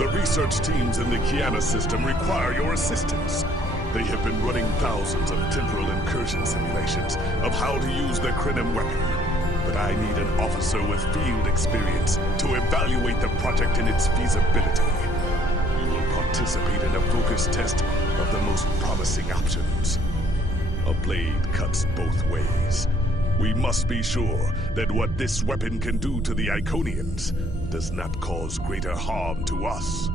The research teams in the Kiana system require your assistance. They have been running thousands of temporal incursion simulations of how to use the Krenim weapon. But I need an officer with field experience to evaluate the project in its feasibility. You will participate in a focus test of the most promising options. A blade cuts both ways. We must be sure that what this weapon can do to the Iconians does not cause greater harm to us.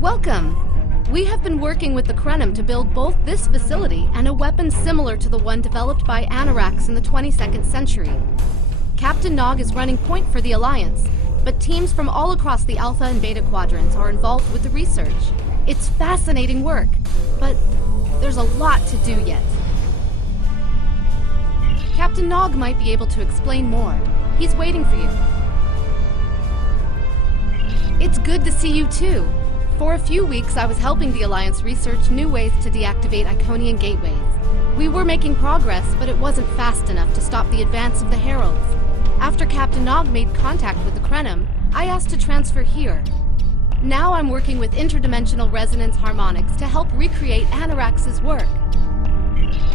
Welcome! We have been working with the Krenim to build both this facility and a weapon similar to the one developed by Anoraks in the 22nd century. Captain Nog is running point for the Alliance, but teams from all across the Alpha and Beta quadrants are involved with the research. It's fascinating work, but there's a lot to do yet. Captain Nog might be able to explain more. He's waiting for you. It's good to see you too. For a few weeks, I was helping the Alliance research new ways to deactivate Iconian gateways. We were making progress, but it wasn't fast enough to stop the advance of the Heralds. After Captain Nog made contact with the Krenim, I asked to transfer here. Now I'm working with interdimensional resonance harmonics to help recreate Anoraks' work.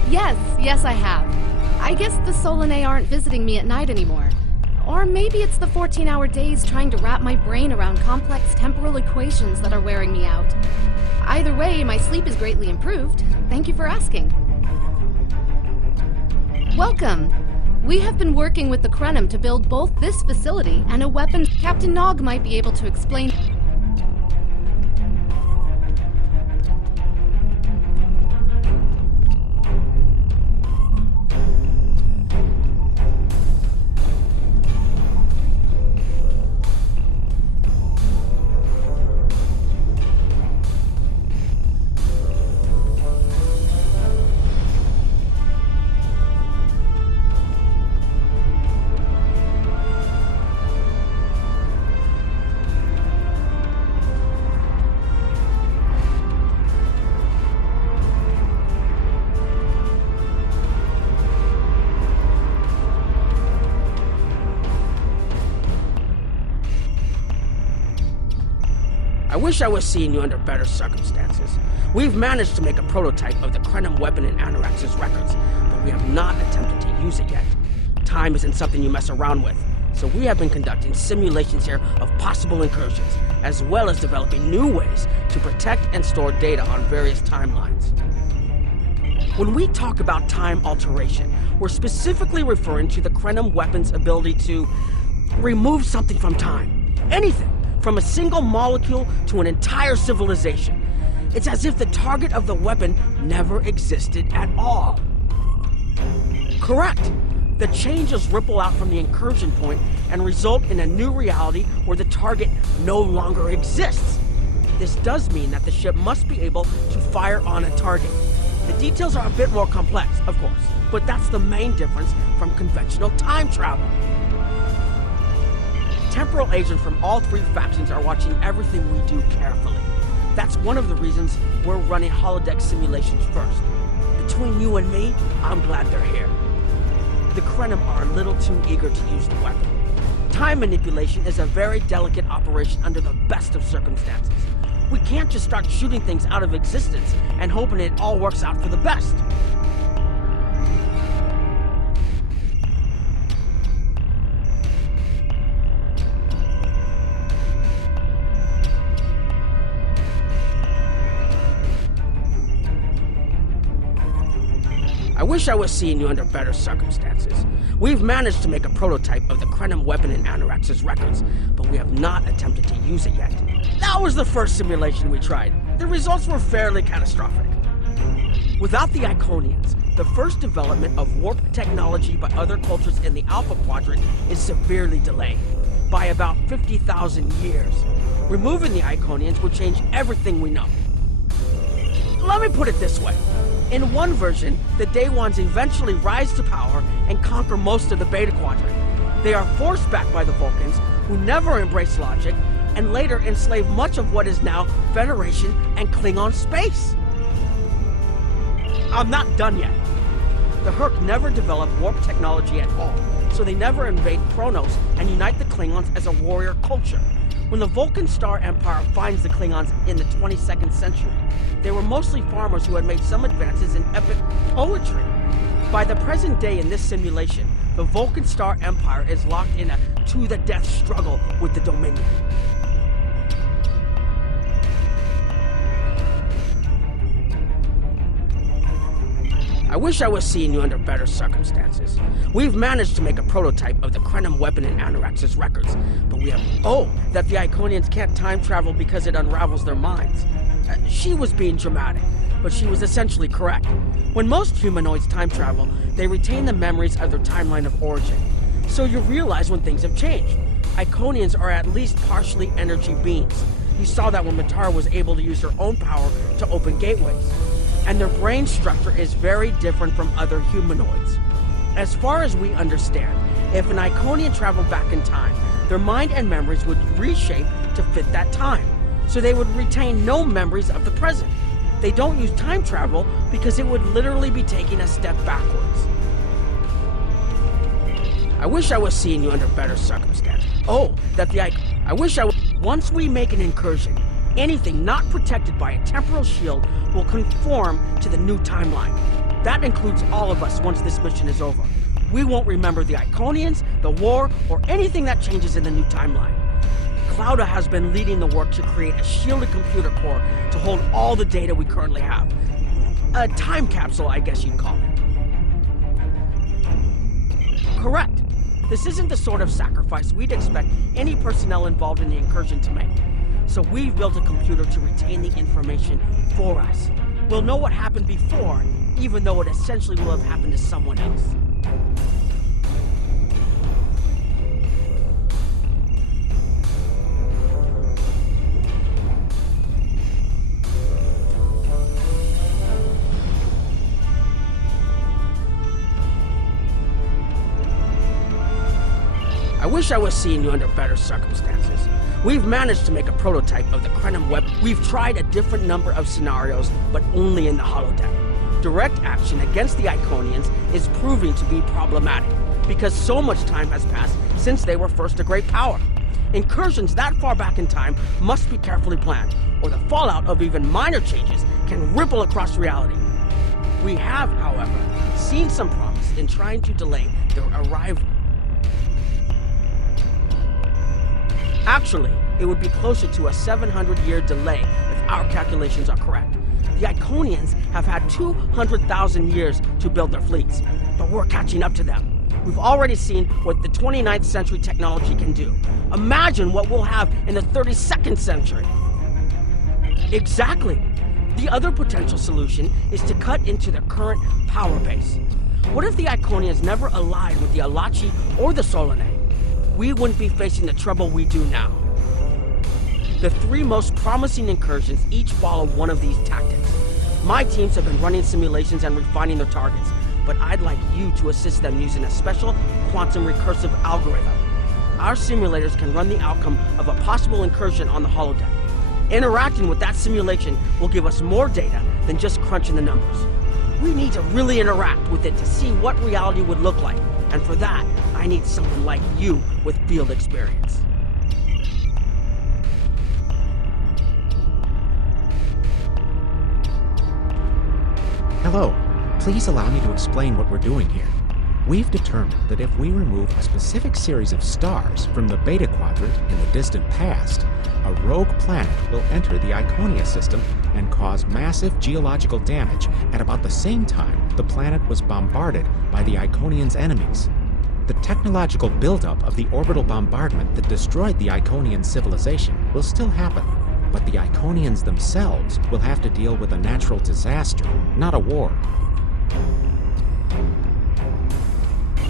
Yes, I have. I guess the Solanae aren't visiting me at night anymore. Or maybe it's the 14-hour days trying to wrap my brain around complex temporal equations that are wearing me out. Either way, my sleep is greatly improved. Thank you for asking. Welcome! We have been working with the Krenim to build both this facility and a weapon. Captain Nog might be able to explain. I wish I was seeing you under better circumstances. We've managed to make a prototype of the Krenim weapon in Anoraks' records, but we have not attempted to use it yet. Time isn't something you mess around with, so we have been conducting simulations here of possible incursions, as well as developing new ways to protect and store data on various timelines. When we talk about time alteration, we're specifically referring to the Krenim weapon's ability to remove something from time. Anything. From a single molecule to an entire civilization. It's as if the target of the weapon never existed at all. Correct. The changes ripple out from the incursion point and result in a new reality where the target no longer exists. This does mean that the ship must be able to fire on a target. The details are a bit more complex, of course, but that's the main difference from conventional time travel. Temporal agents from all three factions are watching everything we do carefully. That's one of the reasons we're running holodeck simulations first. Between you and me, I'm glad they're here. The Krenim are a little too eager to use the weapon. Time manipulation is a very delicate operation under the best of circumstances. We can't just start shooting things out of existence and hoping it all works out for the best. I wish I was seeing you under better circumstances. We've managed to make a prototype of the Krenim weapon in Anoraks' records, but we have not attempted to use it yet. That was the first simulation we tried. The results were fairly catastrophic. Without the Iconians, the first development of warp technology by other cultures in the Alpha Quadrant is severely delayed, by about 50,000 years. Removing the Iconians would change everything we know. Let me put it this way. In one version, the Day Ones eventually rise to power and conquer most of the Beta Quadrant. They are forced back by the Vulcans, who never embrace logic, and later enslaved much of what is now Federation and Klingon space. I'm not done yet. The Herc never developed warp technology at all, so they never invade Kronos and unite the Klingons as a warrior culture. When the Vulcan Star Empire finds the Klingons in the 22nd century, they were mostly farmers who had made some advances in epic poetry. By the present day in this simulation, the Vulcan Star Empire is locked in a to-the-death struggle with the Dominion. I wish I was seeing you under better circumstances. We've managed to make a prototype of the Krenim weapon in Anorax's records, but we have... Oh, that the Iconians can't time travel because it unravels their minds. She was being dramatic, but she was essentially correct. When most humanoids time travel, they retain the memories of their timeline of origin. So you realize when things have changed. Iconians are at least partially energy beings. You saw that when Matara was able to use her own power to open gateways. And their brain structure is very different from other humanoids. As far as we understand, if an Iconian traveled back in time, their mind and memories would reshape to fit that time, so they would retain no memories of the present. They don't use time travel because it would literally be taking a step backwards. I wish I was seeing you under better circumstances. Oh, that the Once we make an incursion, anything not protected by a temporal shield will conform to the new timeline. That includes all of us once this mission is over. We won't remember the Iconians, the war, or anything that changes in the new timeline. Clouda has been leading the work to create a shielded computer core to hold all the data we currently have. A time capsule, I guess you'd call it. Correct. This isn't the sort of sacrifice we'd expect any personnel involved in the incursion to make. So we've built a computer to retain the information for us. We'll know what happened before, even though it essentially will have happened to someone else. I wish I was seeing you under better circumstances. We've managed to make a prototype of the Krenim weapon. We've tried a different number of scenarios, but only in the holodeck. Direct action against the Iconians is proving to be problematic, because so much time has passed since they were first a great power. Incursions that far back in time must be carefully planned, or the fallout of even minor changes can ripple across reality. We have, however, seen some promise in trying to delay their arrival. Actually, it would be closer to a 700-year delay if our calculations are correct. The Iconians have had 200,000 years to build their fleets, but we're catching up to them. We've already seen what the 29th century technology can do. Imagine what we'll have in the 32nd century. Exactly. The other potential solution is to cut into the current power base. What if the Iconians never allied with the Alachi or the Solanae? We wouldn't be facing the trouble we do now. The three most promising incursions each follow one of these tactics. My teams have been running simulations and refining their targets, but I'd like you to assist them using a special quantum recursive algorithm. Our simulators can run the outcome of a possible incursion on the holodeck. Interacting with that simulation will give us more data than just crunching the numbers. We need to really interact with it to see what reality would look like, and for that, I need someone like you with field experience. Hello. Please allow me to explain what we're doing here. We've determined that if we remove a specific series of stars from the Beta Quadrant in the distant past, a rogue planet will enter the Iconia system and cause massive geological damage at about the same time the planet was bombarded by the Iconians' enemies. The technological buildup of the orbital bombardment that destroyed the Iconian civilization will still happen, but the Iconians themselves will have to deal with a natural disaster, not a war.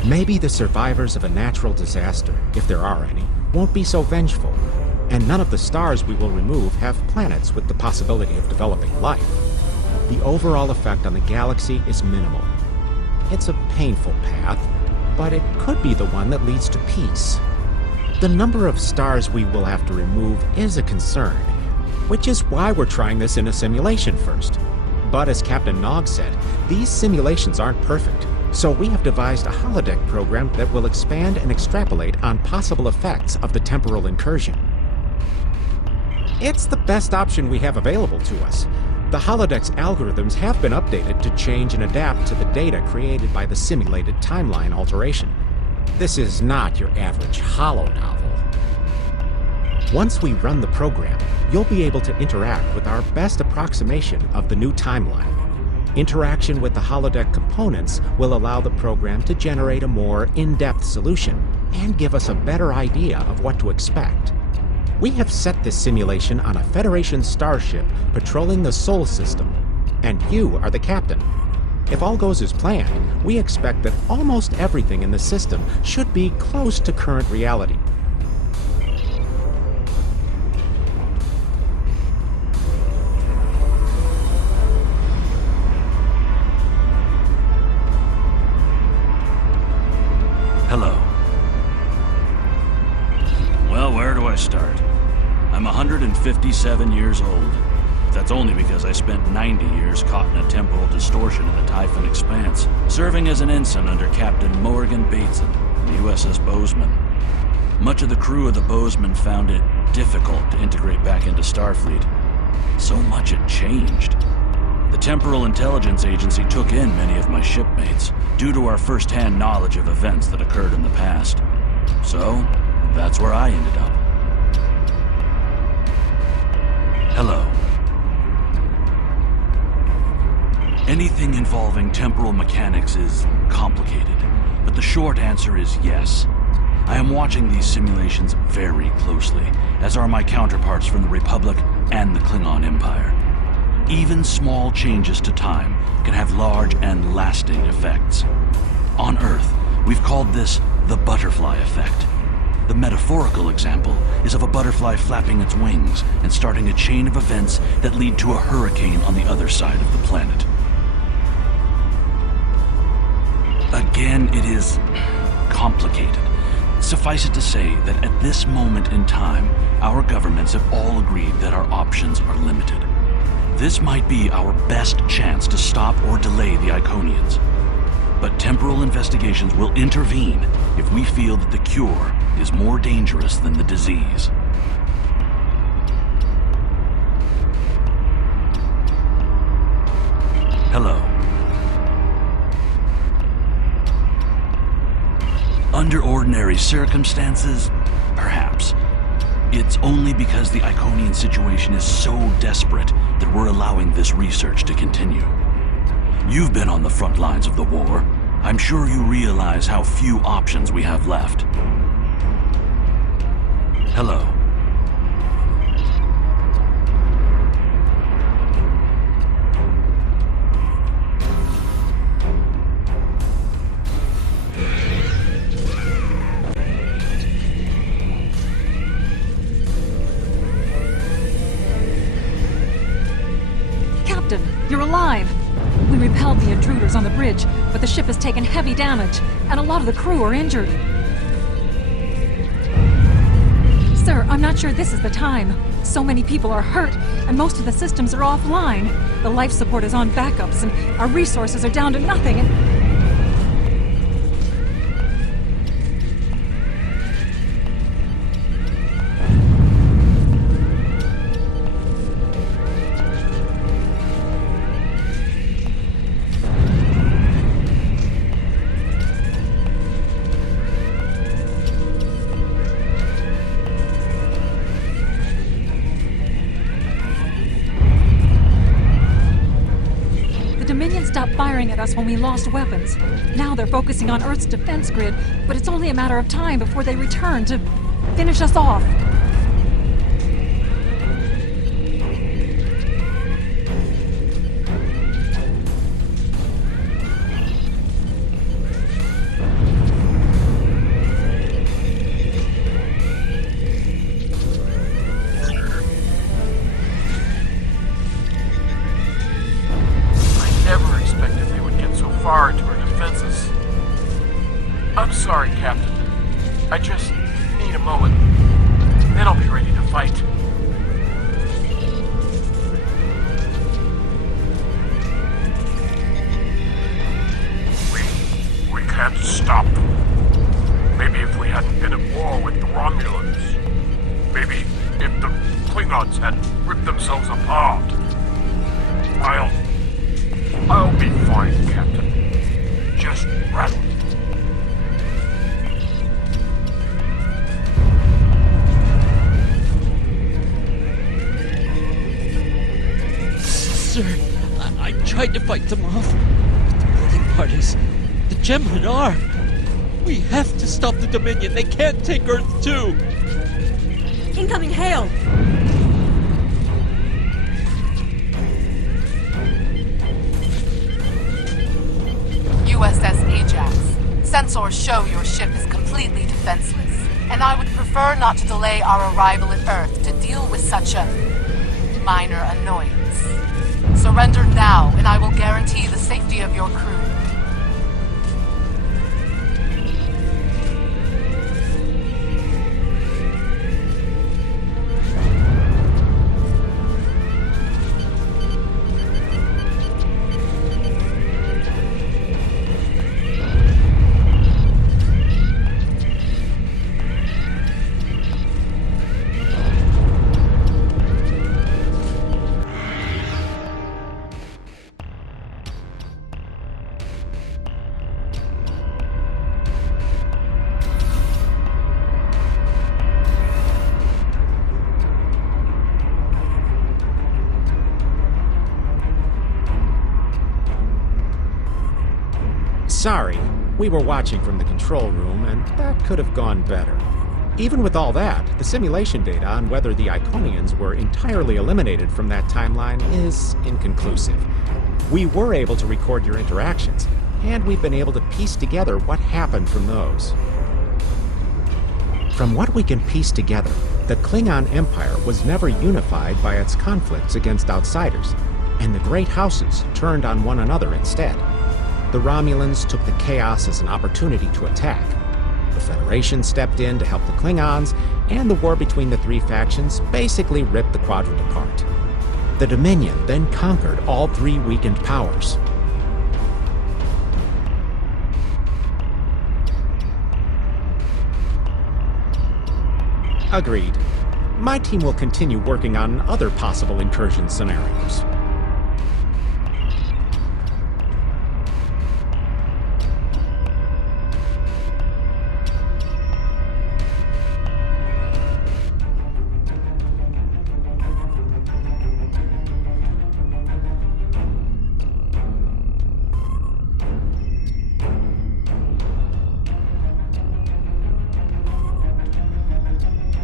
Maybe the survivors of a natural disaster, if there are any, won't be so vengeful, and none of the stars we will remove have planets with the possibility of developing life. The overall effect on the galaxy is minimal. It's a painful path, but it could be the one that leads to peace. The number of stars we will have to remove is a concern, which is why we're trying this in a simulation first. But as Captain Nog said, these simulations aren't perfect, so we have devised a holodeck program that will expand and extrapolate on possible effects of the temporal incursion. It's the best option we have available to us. The holodeck's algorithms have been updated to change and adapt to the data created by the simulated timeline alteration. This is not your average holo novel. Once we run the program, you'll be able to interact with our best approximation of the new timeline. Interaction with the holodeck components will allow the program to generate a more in-depth solution and give us a better idea of what to expect. We have set this simulation on a Federation starship patrolling the Sol system, and you are the captain. If all goes as planned, we expect that almost everything in the system should be close to current reality. Hello. Well, where do I start? I'm 157 years old. That's only because I spent 90 years caught in a temporal distortion in the Typhon Expanse, serving as an ensign under Captain Morgan Bateson, the USS Bozeman. Much of the crew of the Bozeman found it difficult to integrate back into Starfleet. So much had changed. The Temporal Intelligence Agency took in many of my shipmates, due to our first-hand knowledge of events that occurred in the past. So, that's where I ended up. Hello. Anything involving temporal mechanics is complicated, but the short answer is yes. I am watching these simulations very closely, as are my counterparts from the Republic and the Klingon Empire. Even small changes to time can have large and lasting effects. On Earth, we've called this the butterfly effect. The metaphorical example is of a butterfly flapping its wings and starting a chain of events that lead to a hurricane on the other side of the planet. Again, it is complicated. Suffice it to say that at this moment in time, our governments have all agreed that our options are limited. This might be our best chance to stop or delay the Iconians. But temporal investigations will intervene if we feel that the cure is more dangerous than the disease. Hello. Under ordinary circumstances, perhaps. It's only because the Iconian situation is so desperate that we're allowing this research to continue. You've been on the front lines of the war. I'm sure you realize how few options we have left. Hello. Captain, you're alive! We repelled the intruders on the bridge, but the ship has taken heavy damage, and a lot of the crew are injured. Sir, I'm not sure this is the time. So many people are hurt, and most of the systems are offline. The life support is on backups, and our resources are down to nothing, stopped firing at us when we lost weapons. Now they're focusing on Earth's defense grid, but it's only a matter of time before they return to finish us off. far into our defenses. I'm sorry, Captain. I just need a moment. nuts and rip themselves apart. I'll be fine, Captain. Just rattle. Sir, I tried to fight them off. But the boarding parties, the Gemlin are. We have to stop the Dominion. They can't take Earth too. Incoming hail! USS Ajax. Sensors show your ship is completely defenseless, and I would prefer not to delay our arrival at Earth to deal with such a minor annoyance. Surrender now, and I will guarantee the safety of your crew. Sorry, we were watching from the control room, and that could have gone better. Even with all that, the simulation data on whether the Iconians were entirely eliminated from that timeline is inconclusive. We were able to record your interactions, and we've been able to piece together what happened from those. From what we can piece together, the Klingon Empire was never unified by its conflicts against outsiders, and the great houses turned on one another instead. The Romulans took the chaos as an opportunity to attack. The Federation stepped in to help the Klingons, and the war between the three factions basically ripped the quadrant apart. The Dominion then conquered all three weakened powers. Agreed. My team will continue working on other possible incursion scenarios.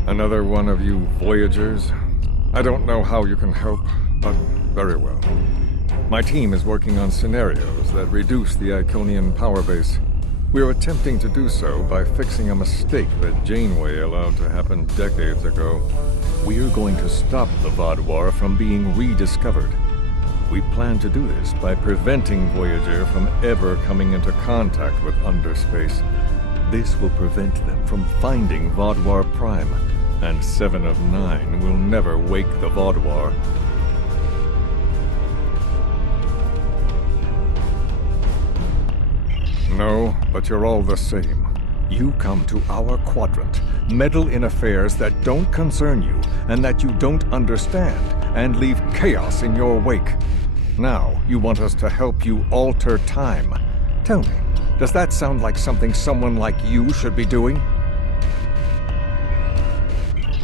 Another one of you Voyagers? I don't know how you can help, but very well. My team is working on scenarios that reduce the Iconian power base. We're attempting to do so by fixing a mistake that Janeway allowed to happen decades ago. We're going to stop the Vaadwaur from being rediscovered. We plan to do this by preventing Voyager from ever coming into contact with underspace. This will prevent them from finding Vaadwaur Prime, and 7 of 9 will never wake the Vaadwaur. No, but you're all the same. You come to our quadrant, meddle in affairs that don't concern you and that you don't understand, and leave chaos in your wake. Now, you want us to help you alter time. Tell me, does that sound like something someone like you should be doing?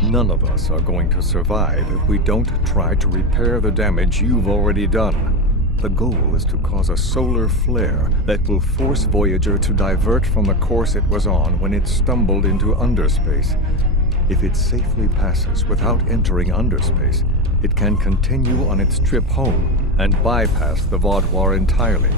None of us are going to survive if we don't try to repair the damage you've already done. The goal is to cause a solar flare that will force Voyager to divert from the course it was on when it stumbled into underspace. If it safely passes without entering underspace, it can continue on its trip home and bypass the Vaadwaur entirely.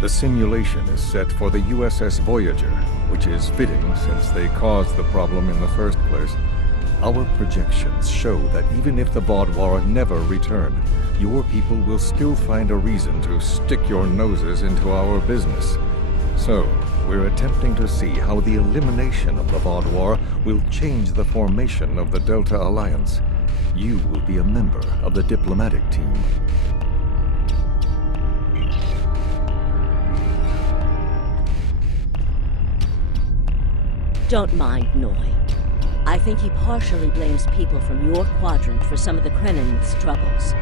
The simulation is set for the USS Voyager, which is fitting since they caused the problem in the first place. Our projections show that even if the Vaadwaur never return, your people will still find a reason to stick your noses into our business. So, we're attempting to see how the elimination of the Vaadwaur will change the formation of the Delta Alliance. You will be a member of the diplomatic team. Don't mind Noi. I think he partially blames people from your quadrant for some of the Krennin's troubles.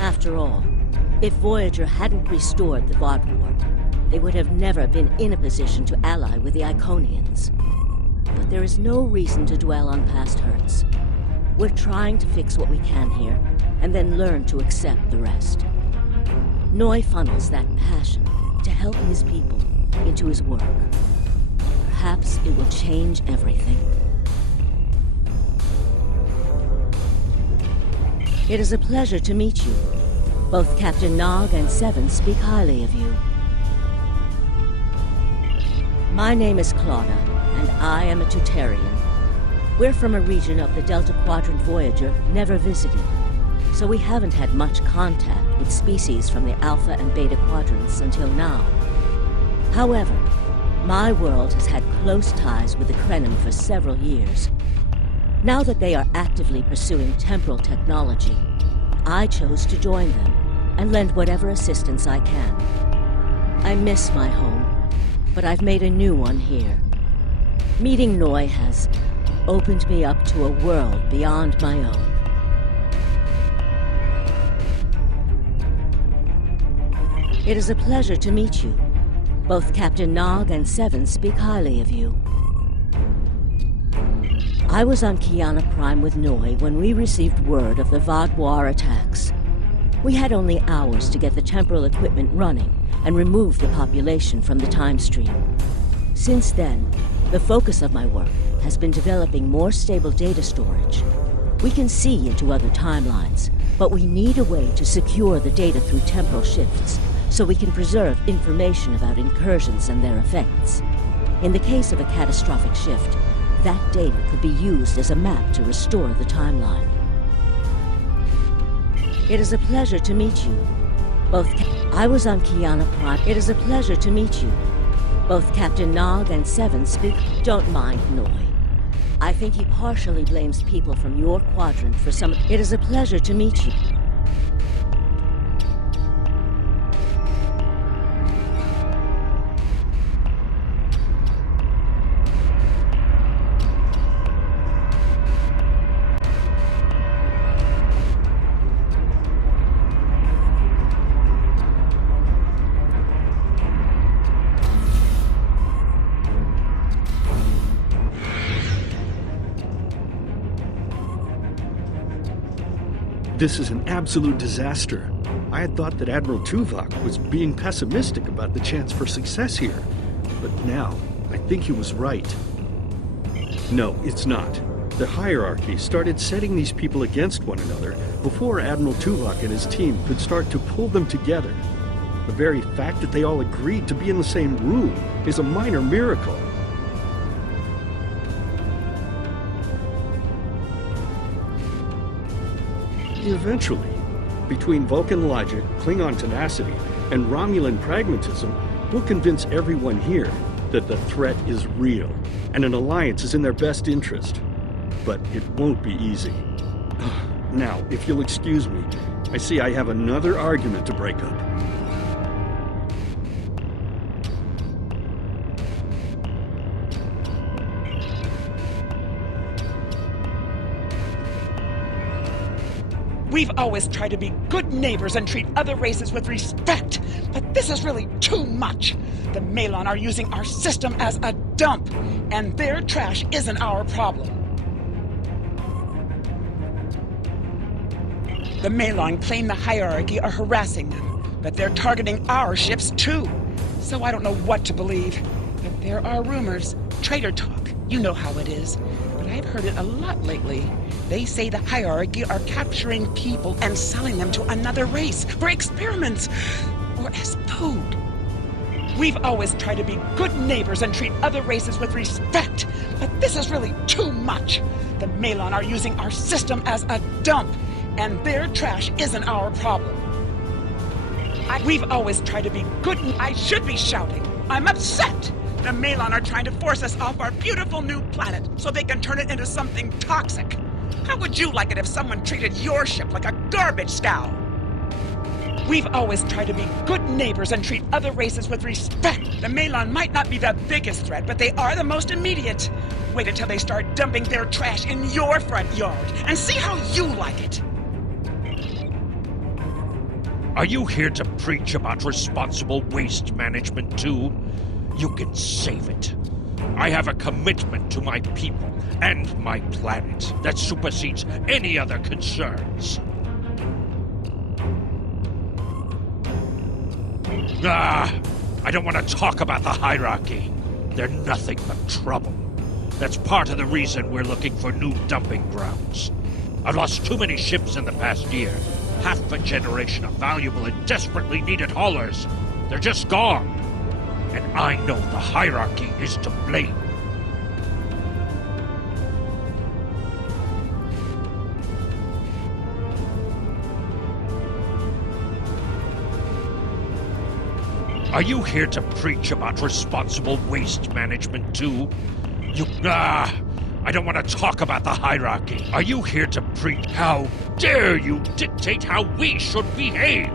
After all, if Voyager hadn't restored the VOD War, they would have never been in a position to ally with the Iconians. But there is no reason to dwell on past hurts. We're trying to fix what we can here, and then learn to accept the rest. Noi funnels that passion to help his people into his work. Perhaps it will change everything. It is a pleasure to meet you. Both Captain Nog and Seven speak highly of you. My name is Claudia, and I am a Tutarian. We're from a region of the Delta Quadrant Voyager never visited, so we haven't had much contact with species from the Alpha and Beta Quadrants until now. However, my world has had close ties with the Krenim for several years. Now that they are actively pursuing temporal technology, I chose to join them and lend whatever assistance I can. I miss my home, but I've made a new one here. Meeting Noi has opened me up to a world beyond my own. It is a pleasure to meet you. Both Captain Nog and Seven speak highly of you. I was on Kiana Prime with Noi when we received word of the Vaadwaur attacks. We had only hours to get the temporal equipment running and remove the population from the time stream. Since then, the focus of my work has been developing more stable data storage. We can see into other timelines, but we need a way to secure the data through temporal shifts, so we can preserve information about incursions and their effects. In the case of a catastrophic shift, that data could be used as a map to restore the timeline. It is a pleasure to meet you. I was on Kiana Prime. It is a pleasure to meet you. Both Captain Nog and Seven speak. Don't mind Noi. I think he partially blames people from your quadrant for some. It is a pleasure to meet you. This is an absolute disaster. I had thought that Admiral Tuvok was being pessimistic about the chance for success here. But now, I think he was right. No, it's not. The hierarchy started setting these people against one another before Admiral Tuvok and his team could start to pull them together. The very fact that they all agreed to be in the same room is a minor miracle. Eventually, between Vulcan logic, Klingon tenacity, and Romulan pragmatism, we'll convince everyone here that the threat is real, and an alliance is in their best interest. But it won't be easy. Now, if you'll excuse me, I see I have another argument to break up. We've always tried to be good neighbors and treat other races with respect, but this is really too much. The Malon are using our system as a dump, and their trash isn't our problem. The Malon claim the hierarchy are harassing them, but they're targeting our ships too. So I don't know what to believe. But there are rumors, traitor talk, you know how it is. But I've heard it a lot lately. They say the hierarchy are capturing people and selling them to another race for experiments or as food. We've always tried to be good neighbors and treat other races with respect, but this is really too much. The Malon are using our system as a dump, and their trash isn't our problem. We've always tried to be good. I should be shouting. I'm upset. The Malon are trying to force us off our beautiful new planet so they can turn it into something toxic. How would you like it if someone treated your ship like a garbage scow? We've always tried to be good neighbors and treat other races with respect. The Malon might not be the biggest threat, but they are the most immediate. Wait until they start dumping their trash in your front yard and see how you like it. Are you here to preach about responsible waste management too? You can save it. I have a commitment to my people and my planet that supersedes any other concerns. I don't want to talk about the hierarchy. They're nothing but trouble. That's part of the reason we're looking for new dumping grounds. I've lost too many ships in the past year. Half a generation of valuable and desperately needed haulers. They're just gone. And I know the hierarchy is to blame. Are you here to preach about responsible waste management too? I don't want to talk about the hierarchy. Are you here to preach? How dare you dictate how we should behave?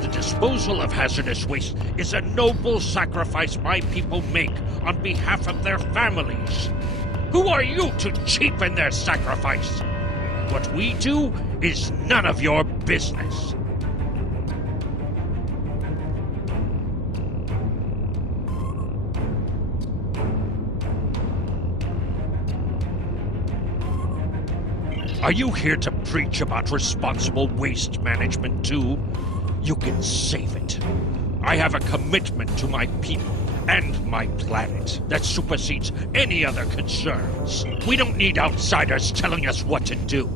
The disposal of hazardous waste is a noble sacrifice my people make on behalf of their families. Who are you to cheapen their sacrifice? What we do is none of your business. Are you here to preach about responsible waste management too? You can save it. I have a commitment to my people and my planet that supersedes any other concerns. We don't need outsiders telling us what to do.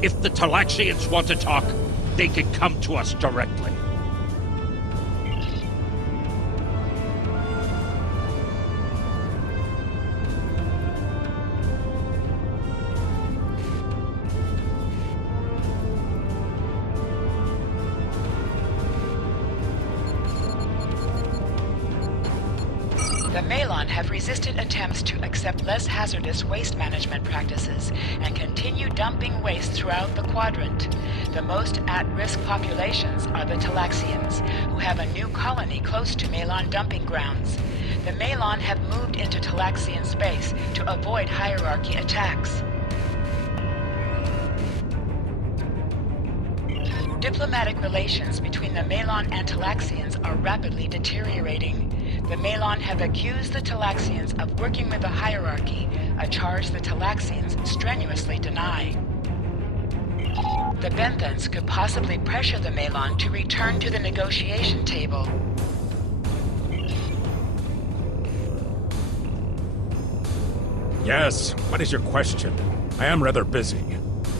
If the Talaxians want to talk, they can come to us directly. The Malon have resisted attempts to accept less hazardous waste management practices and continue dumping waste throughout the quadrant. The most at-risk populations are the Talaxians, who have a new colony close to Malon dumping grounds. The Malon have moved into Talaxian space to avoid hierarchy attacks. Diplomatic relations between the Malon and Talaxians are rapidly deteriorating. The Malon have accused the Talaxians of working with the hierarchy, a charge the Talaxians strenuously deny. The Benthans could possibly pressure the Malon to return to the negotiation table. Yes, what is your question? I am rather busy.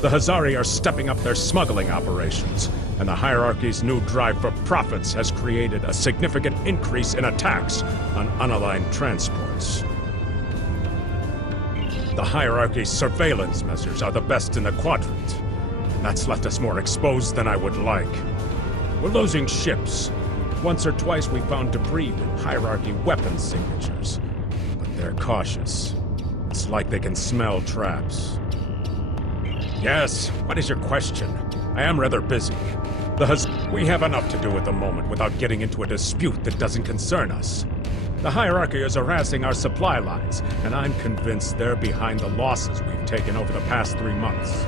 The Hazari are stepping up their smuggling operations, and the hierarchy's new drive for profits has created a significant increase in attacks on unaligned transports. The hierarchy's surveillance measures are the best in the quadrant, and that's left us more exposed than I would like. We're losing ships. Once or twice we found debris with hierarchy weapon signatures, but they're cautious. It's like they can smell traps. Yes, what is your question? I am rather busy. We have enough to do at the moment without getting into a dispute that doesn't concern us. The hierarchy is harassing our supply lines, and I'm convinced they're behind the losses we've taken over the past 3 months.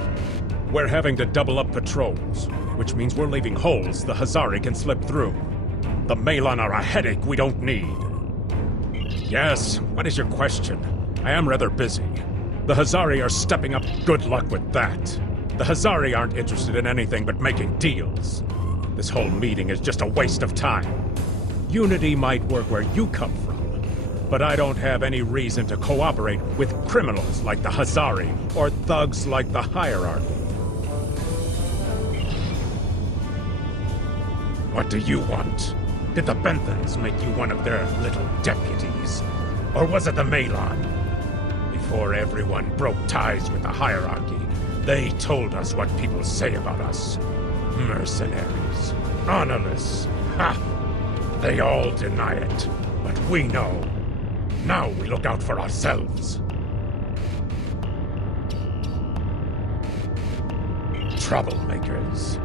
We're having to double up patrols, which means we're leaving holes the Hazari can slip through. The Malon are a headache we don't need. Yes, what is your question? I am rather busy. The Hazari are stepping up. Good luck with that. The Hazari aren't interested in anything but making deals. This whole meeting is just a waste of time. Unity might work where you come from, but I don't have any reason to cooperate with criminals like the Hazari or thugs like the hierarchy. What do you want? Did the Benthans make you one of their little deputies? Or was it the Malon? Before everyone broke ties with the hierarchy, they told us what people say about us. Mercenaries. Honorless. Ha! They all deny it, but we know. Now we look out for ourselves. Troublemakers.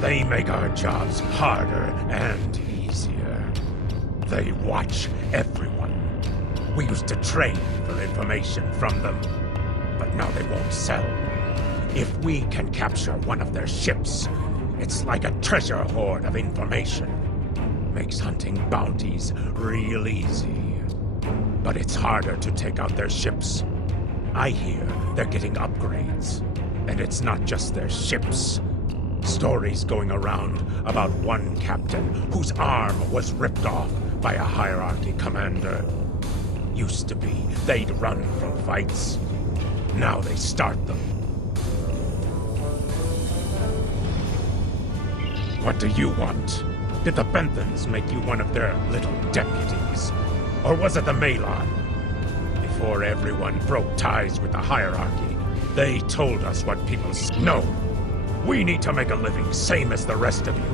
They make our jobs harder and easier. They watch everyone. We used to trade for information from them, but now they won't sell. If we can capture one of their ships, it's like a treasure hoard of information. Makes hunting bounties real easy. But it's harder to take out their ships. I hear they're getting upgrades. And it's not just their ships. Stories going around about one captain whose arm was ripped off by a hierarchy commander. Used to be they'd run from fights. Now they start them. What do you want? Did the Benthans make you one of their little deputies? Or was it the Malon? Before everyone broke ties with the hierarchy, they told us what people know. We need to make a living same as the rest of you.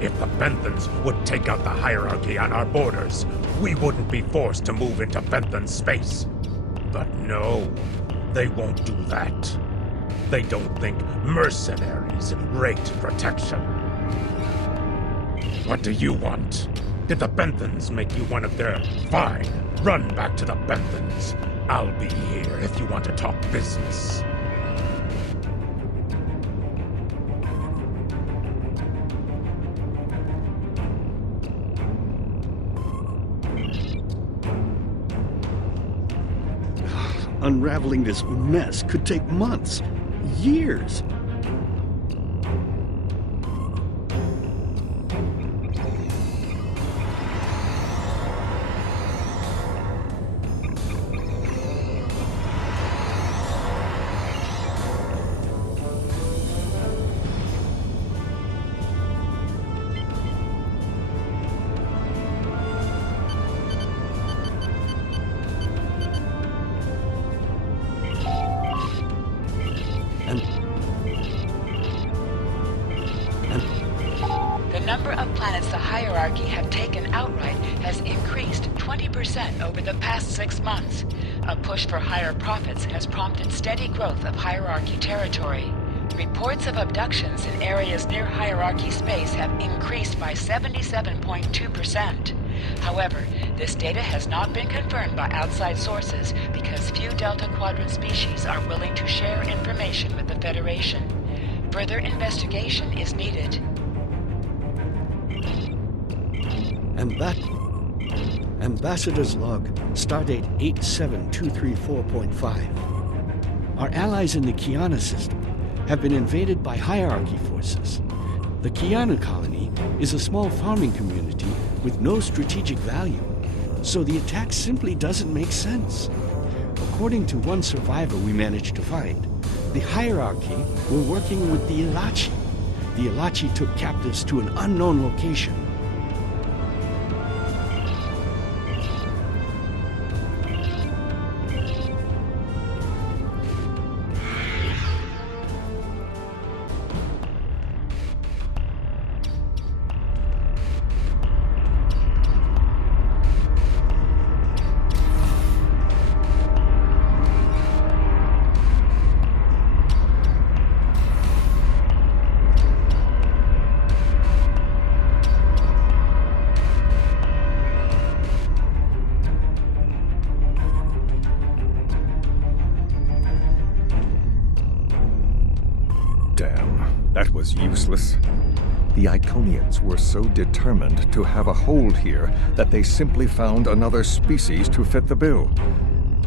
If the Benthans would take out the hierarchy on our borders, we wouldn't be forced to move into Benthan space. But no, they won't do that. They don't think mercenaries rate protection. What do you want? Did the Benthans make you one of their... Fine, run back to the Benthans. I'll be here if you want to talk business. Unraveling this mess could take months, years. The number of planets the hierarchy have taken outright has increased 20% over the past 6 months. A push for higher profits has prompted steady growth of hierarchy territory. Reports of abductions in areas near hierarchy space have increased by 77.2%. However, this data has not been confirmed by outside sources because few Delta Quadrant species are willing to share information with the Federation. Further investigation is needed. Ambassador's log, stardate 87234.5. Our allies in the Kiana system have been invaded by hierarchy forces. The Kiana colony is a small farming community with no strategic value, so the attack simply doesn't make sense. According to one survivor we managed to find, the hierarchy were working with the Ilachi. The Ilachi took captives to an unknown location. That was useless. The Iconians were so determined to have a hold here that they simply found another species to fit the bill.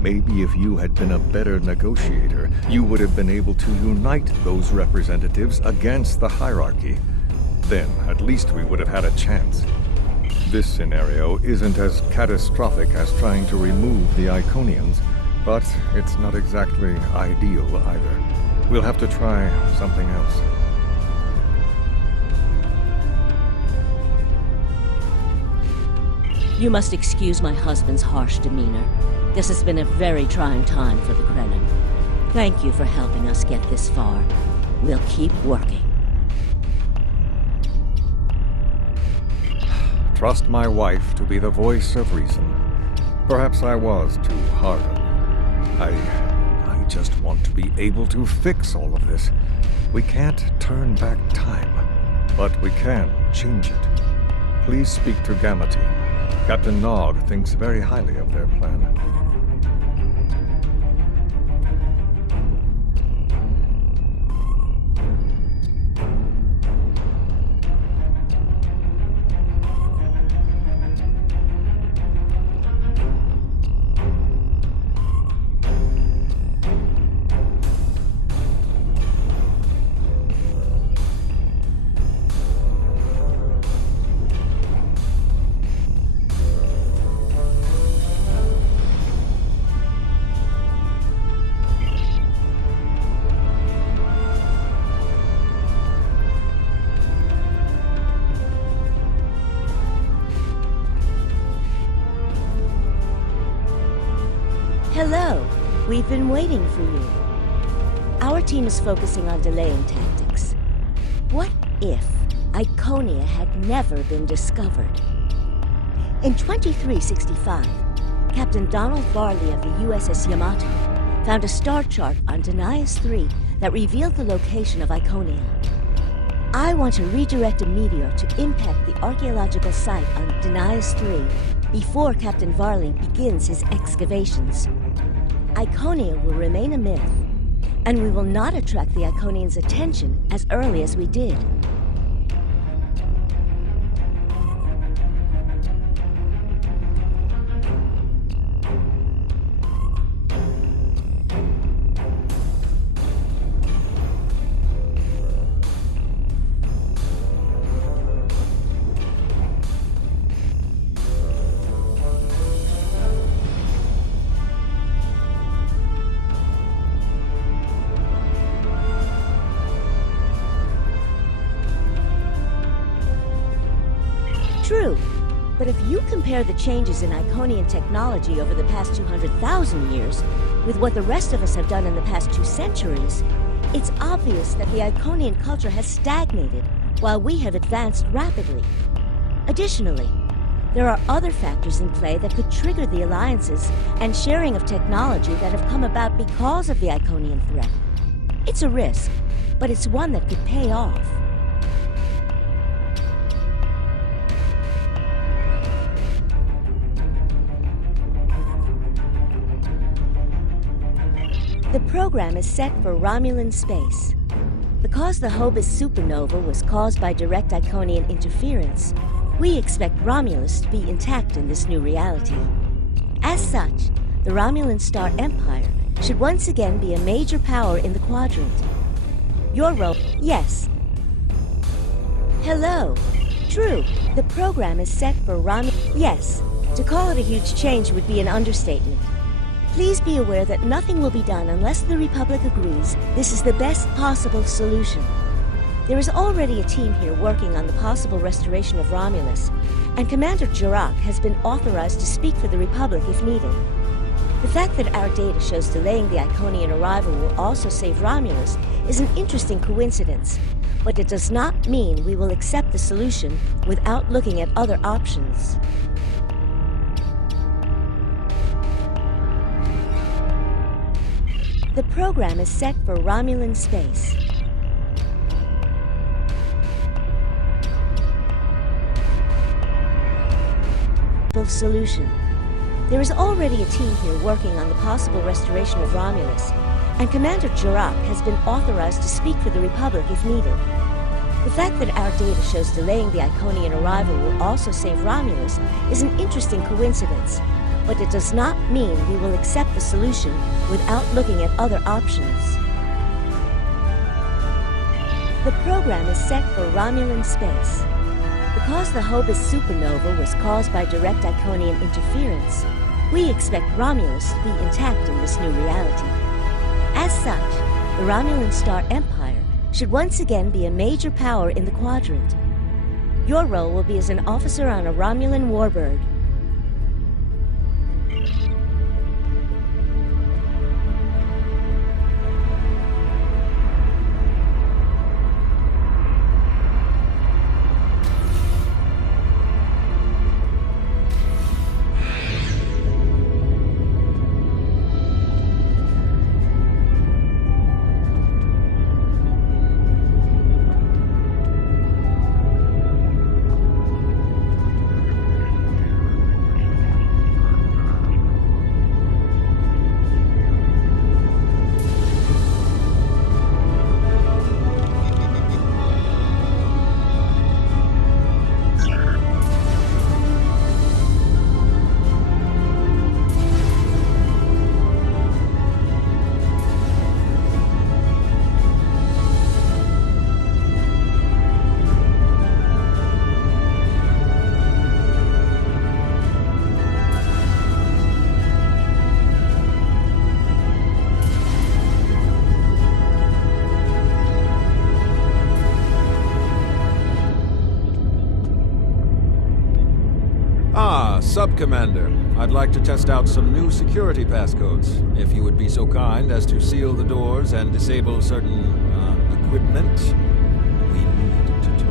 Maybe if you had been a better negotiator, you would have been able to unite those representatives against the hierarchy. Then, at least we would have had a chance. This scenario isn't as catastrophic as trying to remove the Iconians, but it's not exactly ideal either. We'll have to try something else. You must excuse my husband's harsh demeanor. This has been a very trying time for the Krenim. Thank you for helping us get this far. We'll keep working. Trust my wife to be the voice of reason. Perhaps I was too hard on her. I just want to be able to fix all of this. We can't turn back time, but we can change it. Please speak to Gamma Team. Captain Nog thinks very highly of their plan. Hello. We've been waiting for you. Our team is focusing on delaying tactics. What if Iconia had never been discovered? In 2365, Captain Donald Varley of the USS Yamato found a star chart on Denias 3 that revealed the location of Iconia. I want to redirect a meteor to impact the archaeological site on Denias 3 before Captain Varley begins his excavations. Iconia will remain a myth, and we will not attract the Iconians' attention as early as we did. True, but if you compare the changes in Iconian technology over the past 200,000 years with what the rest of us have done in the past 2 centuries, it's obvious that the Iconian culture has stagnated while we have advanced rapidly. Additionally, there are other factors in play that could trigger the alliances and sharing of technology that have come about because of the Iconian threat. It's a risk, but it's one that could pay off. The program is set for Romulan space. Because the Hobus supernova was caused by direct Iconian interference, we expect Romulus to be intact in this new reality. As such, the Romulan Star Empire should once again be a major power in the quadrant. Your role, yes. Hello. True, the program is set for yes. To call it a huge change would be an understatement. Please be aware that nothing will be done unless the Republic agrees this is the best possible solution. There is already a team here working on the possible restoration of Romulus, and Commander Jirak has been authorized to speak for the Republic if needed. The fact that our data shows delaying the Iconian arrival will also save Romulus is an interesting coincidence, but it does not mean we will accept the solution without looking at other options. The program is set for Romulan space. Solution. There is already a team here working on the possible restoration of Romulus, and Commander Jirak has been authorized to speak for the Republic if needed. The fact that our data shows delaying the Iconian arrival will also save Romulus is an interesting coincidence, but it does not mean we will accept the solution without looking at other options. The program is set for Romulan space. Because the Hobus supernova was caused by direct Iconian interference, we expect Romulus to be intact in this new reality. As such, the Romulan Star Empire should once again be a major power in the quadrant. Your role will be as an officer on a Romulan warbird. Sub-Commander, I'd like to test out some new security passcodes. If you would be so kind as to seal the doors and disable certain, equipment, we need to talk.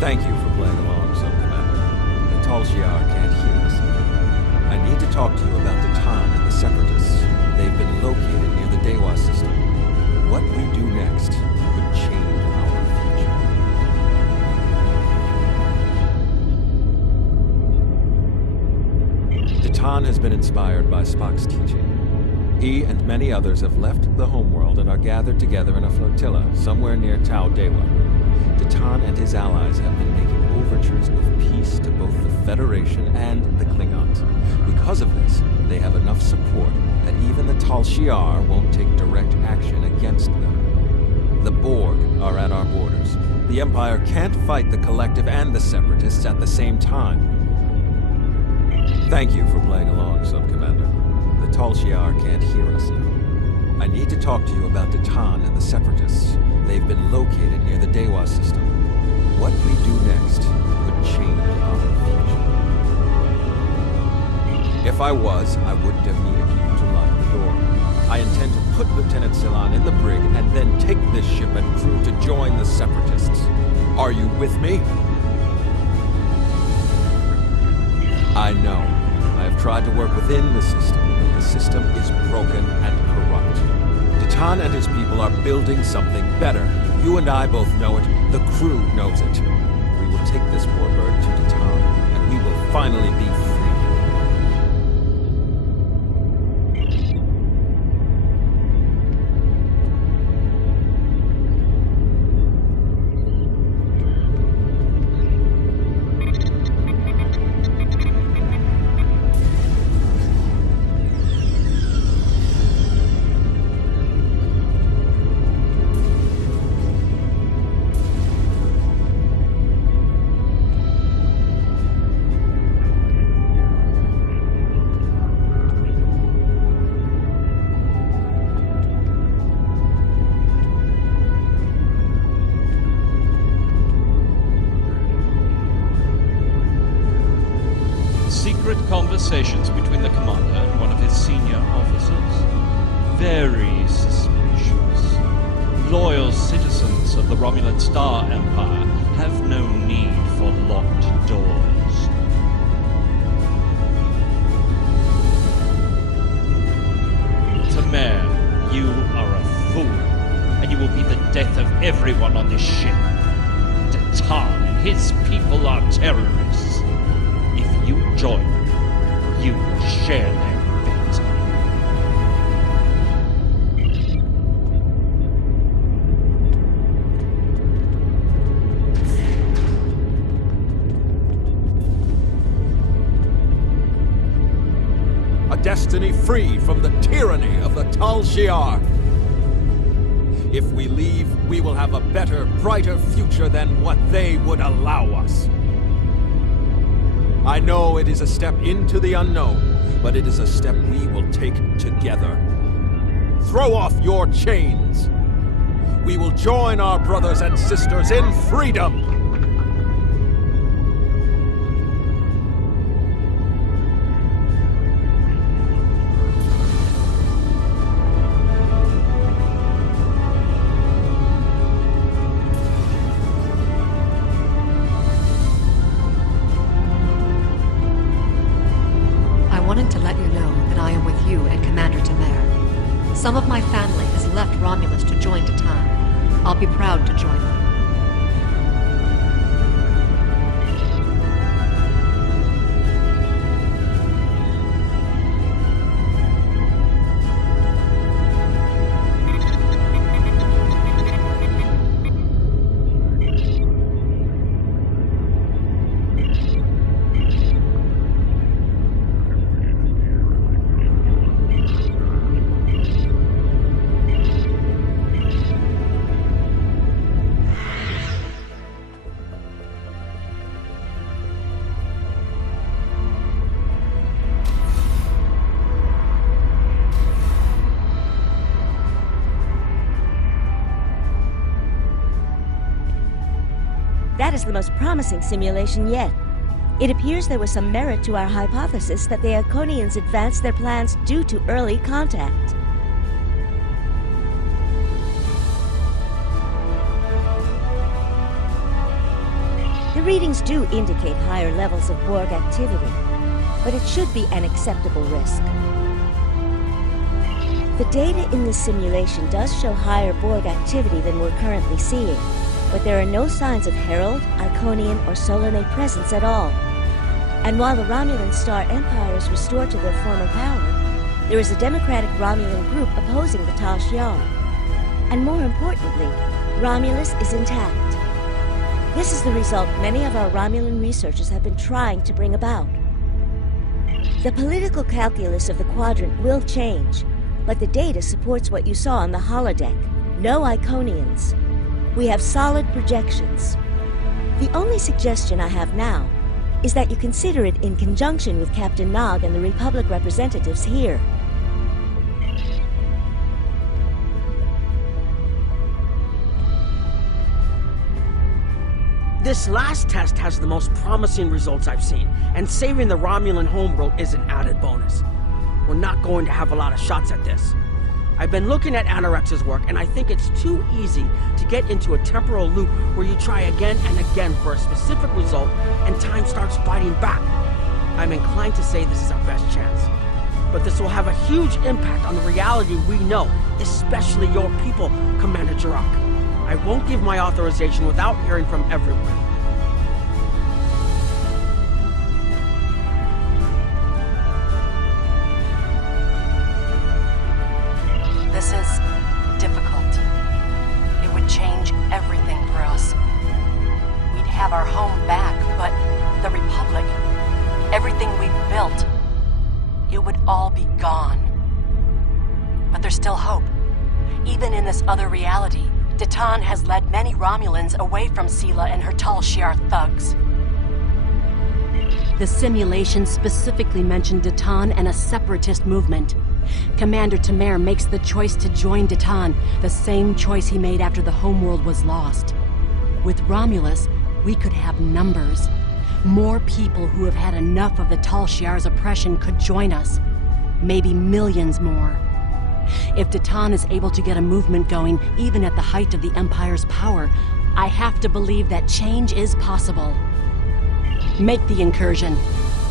Thank you for playing along, Sub-Commander. The Tal Shiar can't hear us. I need to talk to you about the Tan and the Separatists. They've been located near the Dewa system. What we do next could change our future. The Tan has been inspired by Spock's teaching. He and many others have left the homeworld and are gathered together in a flotilla somewhere near Tau Dewa. Tan and his allies have been making overtures of peace to both the Federation and the Klingons. Because of this, they have enough support that even the Tal Shiar won't take direct action against them. The Borg are at our borders. The Empire can't fight the Collective and the Separatists at the same time. Thank you for playing along, Sub-Commander. The Tal Shiar can't hear us now. I need to talk to you about the Tan and the Separatists. They've been located near the Dewa system. What we do next could change our future. If I was, I wouldn't have needed you to lock the door. I intend to put Lieutenant Silan in the brig and then take this ship and crew to join the Separatists. Are you with me? I know. I have tried to work within the system, but the system is broken and corrupt. Tan and his people are building something better. You and I both know it. The crew knows it. We will take this warbird to Titan, and we will finally be free. Conversations between the commander and one of his senior officers. Very suspicious. Loyal citizens of the Romulan Star Empire have no need for locked doors. Tamer, you are a fool, and you will be the death of everyone on this ship. Datan and his people are terrorists. If you join them, you will share their fate. A destiny free from the tyranny of the Tal Shiar. If we leave, we will have a better, brighter future than what they would allow us. I know it is a step into the unknown, but it is a step we will take together. Throw off your chains. We will join our brothers and sisters in freedom. Some of my family has left Romulus to join Titan. I'll be proud to join them. has the most promising simulation yet. It appears there was some merit to our hypothesis that the Iconians advanced their plans due to early contact. The readings do indicate higher levels of Borg activity, but it should be an acceptable risk. The data in this simulation does show higher Borg activity than we're currently seeing, but there are no signs of Herald, Iconian, or Solanae presence at all. And while the Romulan Star Empire is restored to their former power, there is a democratic Romulan group opposing the Tal Shiar. And more importantly, Romulus is intact. This is the result many of our Romulan researchers have been trying to bring about. The political calculus of the Quadrant will change, but the data supports what you saw on the holodeck. No Iconians. We have solid projections. The only suggestion I have now is that you consider it in conjunction with Captain Nog and the Republic representatives here. This last test has the most promising results I've seen, and saving the Romulan homeworld is an added bonus. We're not going to have a lot of shots at this. I've been looking at Anorex's work, and I think it's too easy to get into a temporal loop where you try again and again for a specific result, and time starts fighting back. I'm inclined to say this is our best chance. But this will have a huge impact on the reality we know, especially your people, Commander Jirok. I won't give my authorization without hearing from everyone. This is difficult. It would change everything for us. We'd have our home back, but the Republic, everything we've built, it would all be gone. But there's still hope. Even in this other reality, Datan has led many Romulans away from Sela and her Tal Shiar thugs. The simulation specifically mentioned Datan and a separatist movement. Commander Tamer makes the choice to join Datan, the same choice he made after the homeworld was lost. With Romulus, we could have numbers. More people who have had enough of the Tal Shiar's oppression could join us. Maybe millions more. If Datan is able to get a movement going, even at the height of the Empire's power, I have to believe that change is possible. Make the incursion.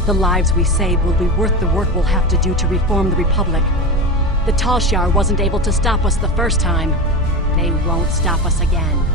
The lives we save will be worth the work we'll have to do to reform the Republic. The Tal Shiar wasn't able to stop us the first time. They won't stop us again.